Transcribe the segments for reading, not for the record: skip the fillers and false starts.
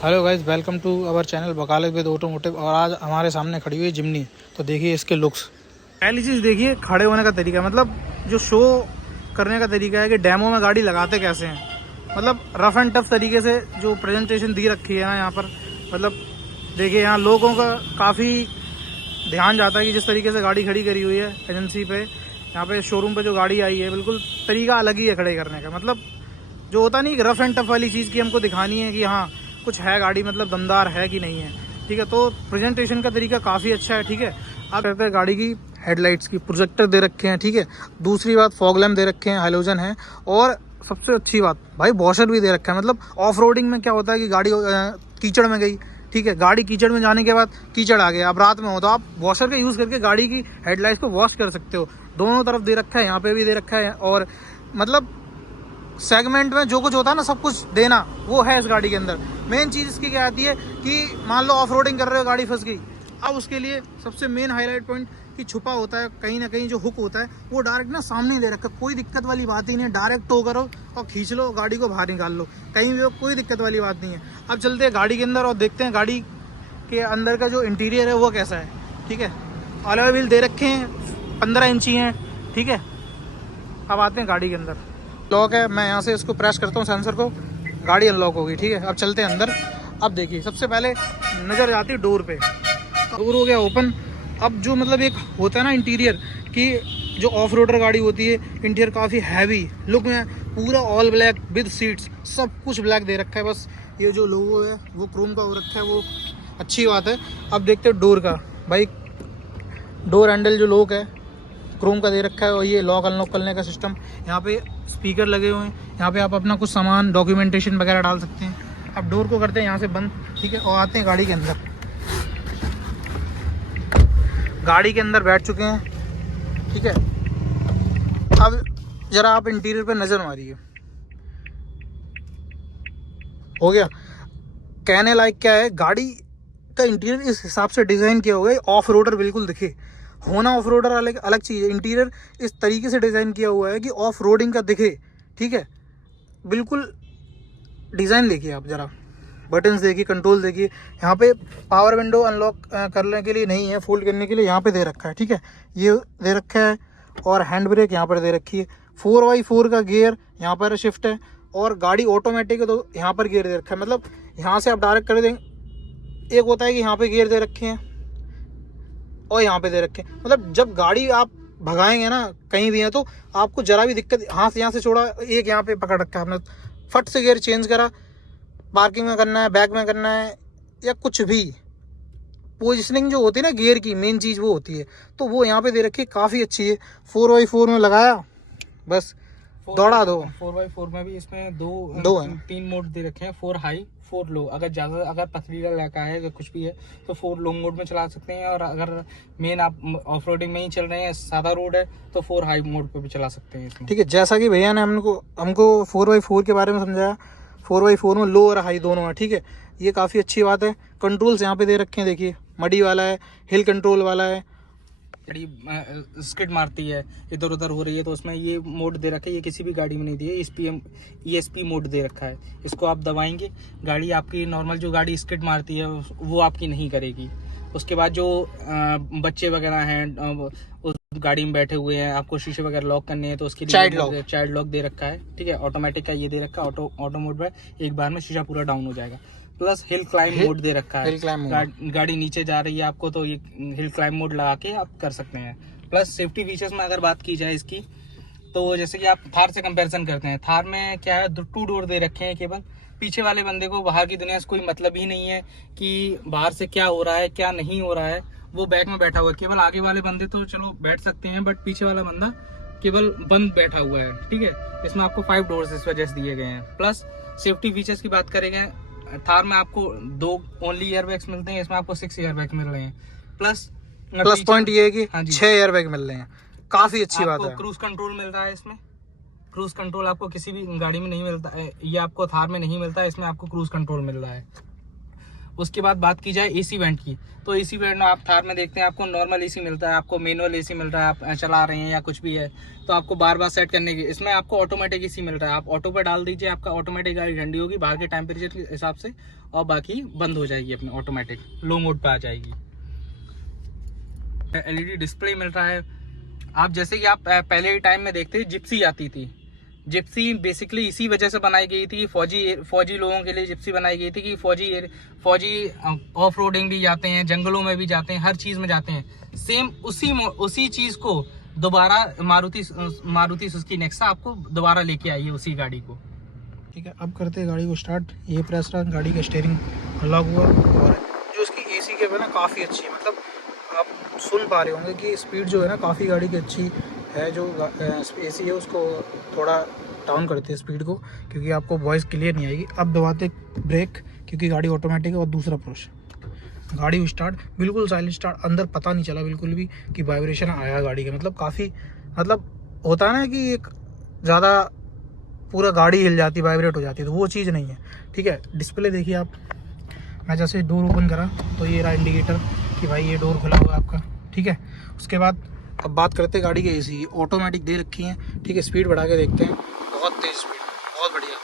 Hello guys, welcome to our channel Vakalat with automotive. और आज हमारे सामने खड़ी हुई है जिमनी। तो देखिए इसके लुक्स। पहली चीज़ देखिए खड़े होने का तरीका, मतलब जो शो करने का तरीका है कि डेमो में गाड़ी लगाते कैसे हैं। मतलब रफ एंड टफ तरीके से जो प्रेजेंटेशन दी रखी है ना यहाँ पर, मतलब देखिए यहाँ लोगों का काफ़ी ध्यान जाता है कि जिस तरीके से गाड़ी खड़ी करी हुई है एजेंसी पे, यहाँ पे शोरूम पे जो गाड़ी आई है, बिल्कुल तरीका अलग ही है खड़े करने का। मतलब जो होता नहीं, रफ एंड टफ वाली चीज़ की हमको दिखानी है कि हाँ कुछ है गाड़ी, मतलब दमदार है कि नहीं है। ठीक है, तो प्रेजेंटेशन का तरीका काफ़ी अच्छा है। ठीक है, आप कहते हैं गाड़ी की हेडलाइट्स की प्रोजेक्टर दे रखे हैं। ठीक है, दूसरी बात फॉग लैम्प दे रखे हैं, हाइलोजन है। और सबसे अच्छी बात भाई वॉशर भी दे रखा है। मतलब ऑफ रोडिंग में क्या होता है कि गाड़ी कीचड़ में गई, ठीक है, गाड़ी कीचड़ में जाने के बाद कीचड़ आ गया, अब रात में हो तो आप वॉशर का यूज़ करके गाड़ी की हेडलाइट्स को वॉश कर सकते हो। दोनों तरफ दे रखा है, यहाँ पे भी दे रखा है। और मतलब सेगमेंट में जो कुछ होता है ना, सब कुछ देना वो है इस गाड़ी के अंदर। मेन चीज़ इसकी क्या आती है कि मान लो ऑफ रोडिंग कर रहे हो, गाड़ी फंस गई, अब उसके लिए सबसे मेन हाईलाइट पॉइंट कि छुपा होता है कहीं ना कहीं, जो हुक होता है वो डायरेक्ट ना सामने दे रखा है। कोई दिक्कत वाली बात ही नहीं है, डायरेक्ट टो करो और खींच लो, गाड़ी को बाहर निकाल लो, कहीं भी हो, कोई दिक्कत वाली बात नहीं है। अब चलते हैं गाड़ी के अंदर और देखते हैं गाड़ी के अंदर का जो इंटीरियर है वो कैसा है। ठीक है, अलॉय व्हील दे रखे हैं, 15 इंची हैं। ठीक है, अब आते हैं गाड़ी के अंदर। लॉक है, मैं यहाँ से इसको प्रेस करता हूँ सेंसर को, गाड़ी अनलॉक होगी। ठीक है, अब चलते हैं अंदर। अब देखिए सबसे पहले नज़र जाती है डोर पे, डोर हो गया ओपन। अब जो मतलब एक होता है ना इंटीरियर कि जो ऑफ रोडर गाड़ी होती है, इंटीरियर काफ़ी हैवी लुक में, पूरा ऑल ब्लैक विद सीट्स, सब कुछ ब्लैक दे रखा है। बस ये जो लोगो है वो क्रोम का हो रखा है, वो अच्छी बात है। अब देखते हैं डोर का। भाई डोर हैंडल जो लॉक है क्रोम का दे रखा है, और ये लॉक अनलॉक करने का सिस्टम। यहाँ पे स्पीकर लगे हुए हैं, यहाँ पे आप अपना कुछ सामान डॉक्यूमेंटेशन वगैरह डाल सकते हैं। अब डोर को करते हैं यहाँ से बंद। ठीक है, और आते हैं गाड़ी के अंदर। गाड़ी के अंदर बैठ चुके हैं। ठीक है, अब जरा आप इंटीरियर पे नज़र मारिए। हो गया, कहने लायक क्या है, गाड़ी का इंटीरियर इस हिसाब से डिज़ाइन किया हुआ है ऑफ रोडर बिल्कुल दिखे। होना ऑफ रोडर अलग अलग चीज़ है, इंटीरियर इस तरीके से डिज़ाइन किया हुआ है कि ऑफ रोडिंग का दिखे। ठीक है, बिल्कुल डिज़ाइन देखिए आप जरा, बटन्स देखिए, कंट्रोल देखिए। यहाँ पे पावर विंडो अनलॉक करने के लिए नहीं है, फोल्ड करने के लिए यहाँ पे दे रखा है। ठीक है, ये दे रखा है। और हैंड ब्रेक यहाँ पर दे रखी है। 4x4 का गियर यहाँ पर शिफ्ट है, और गाड़ी ऑटोमेटिक है तो यहाँ पर गियर दे रखा है। मतलब यहाँ से आप डायरेक्ट कर देंगे। एक होता है कि यहाँ पे गियर दे रखे हैं और यहाँ पे दे रखे हैं, मतलब जब गाड़ी आप भगाएंगे ना कहीं भी है तो आपको जरा भी दिक्कत, हाथ यहाँ से छोड़ा, एक यहाँ पे पकड़ रखा है आपने, फट से गियर चेंज करा, पार्किंग में करना है, बैक में करना है, या कुछ भी पोजिशनिंग जो होती है ना गियर की, मेन चीज़ वो होती है, तो वो यहाँ पे दे रखी है, काफ़ी अच्छी है। 4x4 में लगाया, बस दौड़ा दो। 4x4 में भी इसमें दो है, 3 मोड दे रखे हैं, 4 हाई 4 लो। अगर पथरीला इलाका है या कुछ भी है तो 4 लो मोड में चला सकते हैं, और अगर मेन आप ऑफ रोडिंग में ही चल रहे हैं, सादा रोड है, तो 4 हाई मोड पे भी चला सकते हैं इसमें। ठीक है, जैसा कि भैया ने हमको 4x4 के बारे में समझाया, 4x4 में लो और हाई दोनों है। ठीक है, ये काफ़ी अच्छी बात है। कंट्रोल्स यहाँ पे दे रखे हैं, देखिए मडी वाला है, हिल कंट्रोल वाला है, स्किड मारती है, इधर उधर हो रही है तो उसमें ये मोड दे रखा है, ये किसी भी गाड़ी में नहीं दिया है। ESP मोड दे रखा है, इसको आप दबाएंगे, गाड़ी आपकी नॉर्मल जो गाड़ी स्किड मारती है वो आपकी नहीं करेगी। उसके बाद जो बच्चे वगैरह हैं उस गाड़ी में बैठे हुए हैं, आपको शीशे वगैरह लॉक करने हैं तो उसके लिए चाइल्ड लॉक दे रखा है। ठीक है, ऑटोमेटिक का ये दे रखा है, ऑटो मोड में एक बार में शीशा पूरा डाउन हो जाएगा। प्लस हिल क्लाइंब मोड दे रखा है, गाड़ी नीचे जा रही है आपको तो ये हिल क्लाइंब मोड लगा के आप कर सकते हैं। प्लस सेफ्टी फीचर्स में अगर बात की जाए इसकी, तो जैसे कि आप थार से कंपैरिजन करते हैं, थार में क्या है, 2 डोर दे रखे हैं केवल। पीछे वाले बंदे को बाहर की दुनिया से कोई मतलब ही नहीं है कि बाहर से क्या हो रहा है क्या नहीं हो रहा है, वो बैक में बैठा हुआ है। केवल आगे वाले बंदे तो चलो बैठ सकते हैं, बट पीछे वाला बंदा केवल बंद बैठा हुआ है। ठीक है, इसमें आपको 5 डोर्स इस वजह से दिए गए हैं। प्लस सेफ्टी फीचर्स की बात करेंगे, थार में आपको 2 ओनली एयरबैग्स मिलते हैं, इसमें आपको 6 एयरबैग मिल रहे हैं। प्लस पॉइंट ये है कि 6 एयरबैग मिल रहे हैं, काफी अच्छी बात है। क्रूज कंट्रोल मिल रहा है इसमें, क्रूज कंट्रोल आपको किसी भी गाड़ी में नहीं मिलता है, ये आपको थार में नहीं मिलता है, इसमें आपको क्रूज कंट्रोल मिल रहा है। उसके बाद बात की जाए एसी वेंट की, तो एसी वेंट में आप थार में देखते हैं आपको नॉर्मल एसी मिलता है, आपको मैनुअल एसी मिल रहा है, आप चला रहे हैं या कुछ भी है तो आपको बार बार सेट करने की, इसमें आपको ऑटोमेटिक एसी मिल रहा है, आप ऑटो पे डाल दीजिए, आपका ऑटोमेटिक गाड़ी ठंडी होगी बाहर के टेम्परेचर के हिसाब से और बाकी बंद हो जाएगी अपने ऑटोमेटिक, लो मोड पे आ जाएगी। LED डिस्प्ले मिल रहा है। आप जैसे कि आप पहले टाइम में देखते थे जिप्सी आती थी, जिप्सी बेसिकली इसी वजह से बनाई गई थी, फौजी लोगों के लिए जिप्सी बनाई गई थी कि फौजी ऑफ रोडिंग भी जाते हैं, जंगलों में भी जाते हैं, हर चीज़ में जाते हैं। सेम उसी चीज़ को दोबारा मारुति सुजुकी नेक्सा आपको दोबारा लेके आई है उसी गाड़ी को। ठीक है, अब करते हैं गाड़ी को स्टार्ट। ये प्रेस रहा, गाड़ी का स्टीयरिंग अलग हुआ और जो उसकी AC के ना काफ़ी अच्छी है, मतलब आप सुन पा रहे होंगे कि स्पीड जो है ना काफ़ी गाड़ी की अच्छी है। जो AC है उसको थोड़ा डाउन करते हैं स्पीड को, क्योंकि आपको वॉइस क्लियर नहीं आएगी। अब दबाते ब्रेक क्योंकि गाड़ी ऑटोमेटिक है और दूसरा पुश, गाड़ी स्टार्ट, बिल्कुल साइलेंट स्टार्ट, अंदर पता नहीं चला बिल्कुल भी कि वाइब्रेशन आया गाड़ी का। मतलब काफ़ी, मतलब होता है ना कि एक ज़्यादा पूरा गाड़ी हिल जाती, वाइब्रेट हो जाती है, तो वो चीज़ नहीं है। ठीक है, डिस्प्ले देखिए आप, मैं जैसे डोर ओपन करा तो ये रहा इंडिकेटर कि भाई ये डोर खुला हुआ है आपका। ठीक है, उसके बाद अब बात करते हैं गाड़ी के AC, ऑटोमेटिक दे रखी है। ठीक है, स्पीड बढ़ा के देखते हैं, बहुत तेज़ स्पीड, बहुत बढ़िया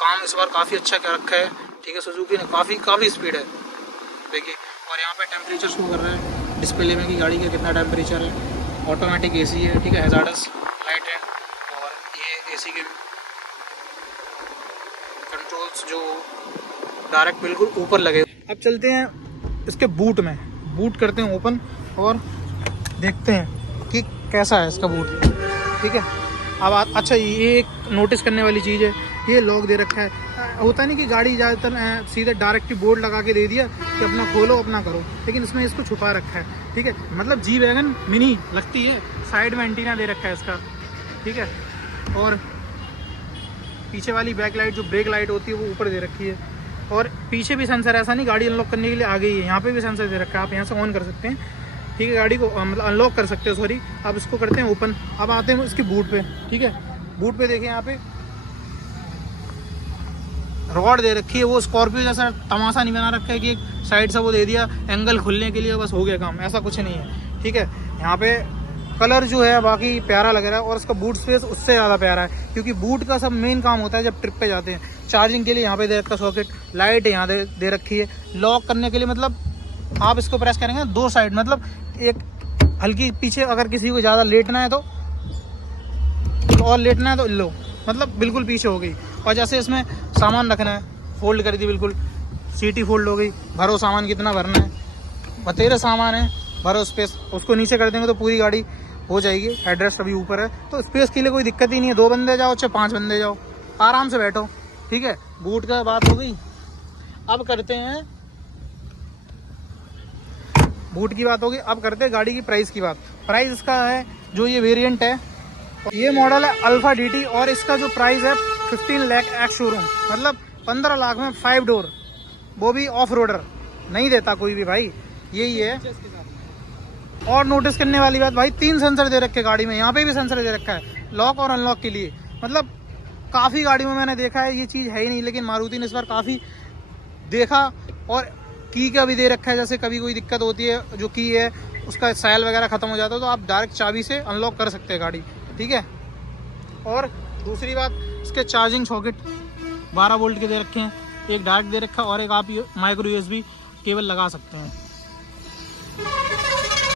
काम इस बार काफ़ी अच्छा क्या रखा है। ठीक है, सुजुकी ने काफ़ी स्पीड है देखिए। और यहाँ पे टेम्परेचर शो कर रहा है डिस्प्ले में कि गाड़ी का कितना टेम्परेचर है। ऑटोमेटिक AC है। ठीक है, हैजार्डस लाइट है और ये AC के कंट्रोल्स जो डायरेक्ट बिल्कुल ऊपर लगे। अब चलते हैं इसके बूट में, बूट करते हैं ओपन और देखते हैं कि कैसा है इसका बूट। ठीक है, अब अच्छा ये एक नोटिस करने वाली चीज़ है, ये लॉक दे रखा है। होता नहीं कि गाड़ी ज़्यादातर सीधे डायरेक्ट बोर्ड लगा के दे दिया कि अपना खोलो अपना करो, लेकिन इसमें इसको छुपा रखा है। ठीक है, मतलब जी वैगन मिनी लगती है, साइड में एंटीना दे रखा है इसका। ठीक है, और पीछे वाली बैक लाइट जो ब्रेक लाइट होती है वो ऊपर दे रखी है, और पीछे भी सेंसर, ऐसा नहीं गाड़ी अनलॉक करने के लिए आगे ही है, यहाँ पे भी सेंसर दे रखा है, आप यहाँ से ऑन कर सकते हैं। ठीक है, गाड़ी को मतलब अनलॉक कर सकते हो, सॉरी। अब इसको करते हैं ओपन। अब आते हैं इसकी बूट पे। ठीक है, बूट पे देखिए यहाँ पे रॉड दे रखी है, वो स्कॉर्पियो जैसा तमाशा नहीं बना रखा है कि एक साइड से वो दे दिया एंगल खुलने के लिए बस हो गया काम, ऐसा कुछ नहीं है। ठीक है, यहाँ पे कलर जो है बाकी प्यारा लग रहा है और इसका बूट स्पेस उससे ज़्यादा प्यारा है, क्योंकि बूट का सब मेन काम होता है जब ट्रिप पे जाते हैं। चार्जिंग के लिए यहाँ पे दे रखा सॉकेट, लाइट यहाँ दे रखी है। लॉक करने के लिए मतलब आप इसको प्रेस करेंगे दो साइड, मतलब एक हल्की पीछे, अगर किसी को ज़्यादा लेटना है तो और लेटना है तो लो, मतलब बिल्कुल पीछे हो गई। और जैसे इसमें सामान रखना है, फोल्ड कर दी, बिल्कुल सीटी फोल्ड हो गई। भरो सामान कितना भरना है, बतेरे सामान है, भरो स्पेस। उसको नीचे कर देंगे तो पूरी गाड़ी हो जाएगी। हेडरेस्ट अभी ऊपर है तो स्पेस के लिए कोई दिक्कत ही नहीं है। 2 बंदे जाओ चाहे 5 बंदे जाओ, आराम से बैठो। ठीक है, बूट का बात हो गई। अब करते हैं बूट की बात होगी, अब करते हैं गाड़ी की प्राइस की बात। प्राइस इसका है, जो ये वेरिएंट है, ये मॉडल है अल्फा DT और इसका जो प्राइस है 15 लाख एक्स शोरूम, मतलब 15 लाख में 5 डोर, वो भी ऑफ रोडर नहीं देता कोई भी भाई, यही है। और नोटिस करने वाली बात भाई, 3 सेंसर दे रखे गाड़ी में, यहाँ पे भी सेंसर दे रखा है लॉक और अनलॉक के लिए। मतलब काफ़ी गाड़ी में मैंने देखा है ये चीज़ है ही नहीं, लेकिन मारुति ने इस बार काफ़ी देखा। और की का भी दे रखा है, जैसे कभी कोई दिक्कत होती है, जो की है उसका सेल वगैरह ख़त्म हो जाता है तो आप डायरेक्ट चाबी से अनलॉक कर सकते हैं गाड़ी। ठीक है, और दूसरी बात, इसके चार्जिंग सॉकेट 12 वोल्ट के दे रखे हैं, एक डायरेक्ट दे रखा है और एक आप माइक्रो USB केबल लगा सकते हैं।